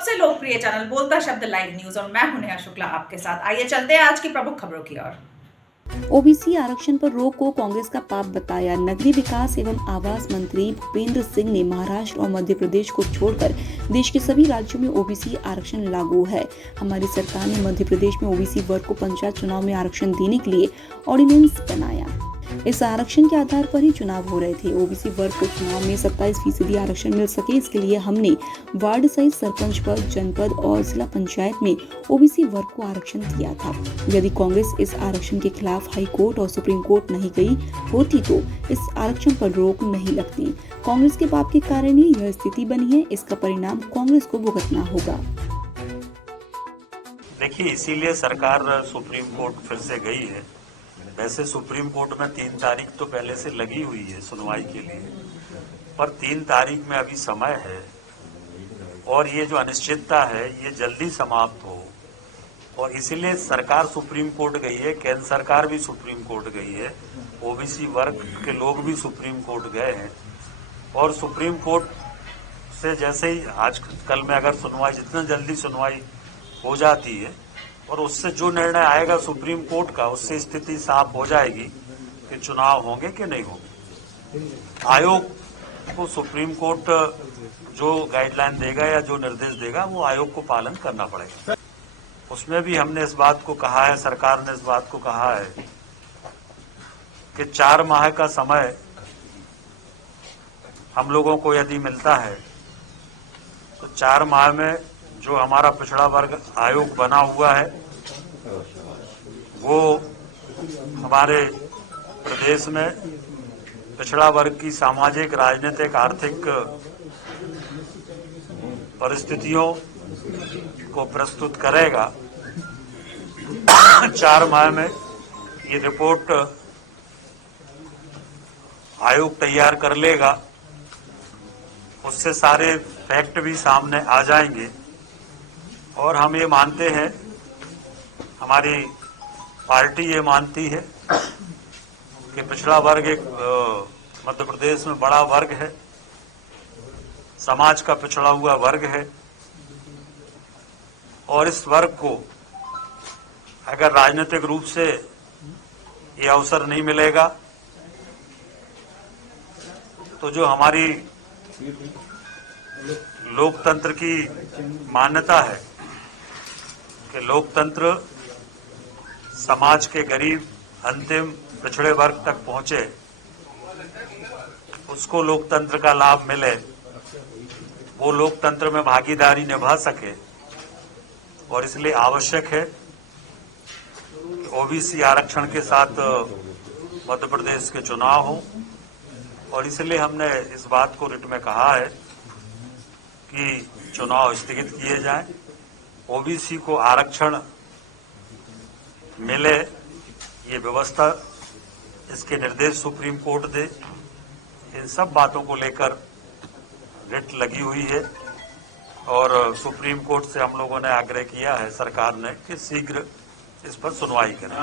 सबसे लोकप्रिय चैनल बोलता शब्द लाइव न्यूज और मैं हूं नेहा शुक्ला आपके साथ। आइए चलते हैं आज की प्रमुख खबरों की ओर। ओबीसी आरक्षण पर रोक को कांग्रेस का पाप बताया। नगरीय विकास एवं आवास मंत्री भूपेंद्र सिंह ने महाराष्ट्र और मध्य प्रदेश को छोड़कर देश के सभी राज्यों में ओबीसी आरक्षण लागू है। हमारी सरकार ने मध्य प्रदेश में ओबीसी वर्ग को पंचायत चुनाव में आरक्षण देने के लिए ऑर्डिनेंस बनाया। इस आरक्षण के आधार पर ही चुनाव हो रहे थे। ओबीसी वर्ग को चुनाव में 27% आरक्षण मिल सके, इसके लिए हमने वार्ड सहित सरपंच पद, जनपद और जिला पंचायत में ओबीसी वर्ग को आरक्षण दिया था। यदि कांग्रेस इस आरक्षण के खिलाफ हाई कोर्ट और सुप्रीम कोर्ट नहीं गई होती तो इस आरक्षण पर रोक नहीं लगती। कांग्रेस के पाप के कारण ही यह स्थिति बनी है। इसका परिणाम कांग्रेस को भुगतना होगा। देखिए, इसीलिए सरकार सुप्रीम कोर्ट फिर से गई है। वैसे सुप्रीम कोर्ट में 3 तारीख तो पहले से लगी हुई है सुनवाई के लिए, पर 3 तारीख में अभी समय है और ये जो अनिश्चितता है ये जल्दी समाप्त हो, और इसीलिए सरकार सुप्रीम कोर्ट गई है। केंद्र सरकार भी सुप्रीम कोर्ट गई है, ओबीसी वर्ग के लोग भी सुप्रीम कोर्ट गए हैं। और सुप्रीम कोर्ट से जैसे ही आज कल में अगर सुनवाई, जितना जल्दी सुनवाई हो जाती है और उससे जो निर्णय आएगा सुप्रीम कोर्ट का, उससे स्थिति साफ हो जाएगी कि चुनाव होंगे कि नहीं होंगे। आयोग को सुप्रीम कोर्ट जो गाइडलाइन देगा या जो निर्देश देगा वो आयोग को पालन करना पड़ेगा। उसमें भी हमने इस बात को कहा है, सरकार ने इस बात को कहा है कि 4 माह का समय हम लोगों को यदि मिलता है तो 4 माह में जो हमारा पिछड़ा वर्ग आयोग बना हुआ है वो हमारे प्रदेश में पिछड़ा वर्ग की सामाजिक, राजनीतिक, आर्थिक परिस्थितियों को प्रस्तुत करेगा। 4 माह में ये रिपोर्ट आयोग तैयार कर लेगा, उससे सारे फैक्ट भी सामने आ जाएंगे। और हम ये मानते हैं, हमारी पार्टी ये मानती है कि पिछड़ा वर्ग एक मध्य प्रदेश में बड़ा वर्ग है, समाज का पिछड़ा हुआ वर्ग है, और इस वर्ग को अगर राजनीतिक रूप से ये अवसर नहीं मिलेगा तो जो हमारी लोकतंत्र की मान्यता है कि लोकतंत्र समाज के गरीब अंतिम पिछड़े वर्ग तक पहुंचे, उसको लोकतंत्र का लाभ मिले, वो लोकतंत्र में भागीदारी निभा सके। और इसलिए आवश्यक है कि ओबीसी आरक्षण के साथ मध्य प्रदेश के चुनाव हो, और इसलिए हमने इस बात को रिट में कहा है कि चुनाव स्थगित किए जाएं, ओबीसी को आरक्षण मिले, ये व्यवस्था, इसके निर्देश सुप्रीम कोर्ट दे। इन सब बातों को लेकर रिट लगी हुई है और सुप्रीम कोर्ट से हम लोगों ने आग्रह किया है सरकार ने कि शीघ्र इस पर सुनवाई करें।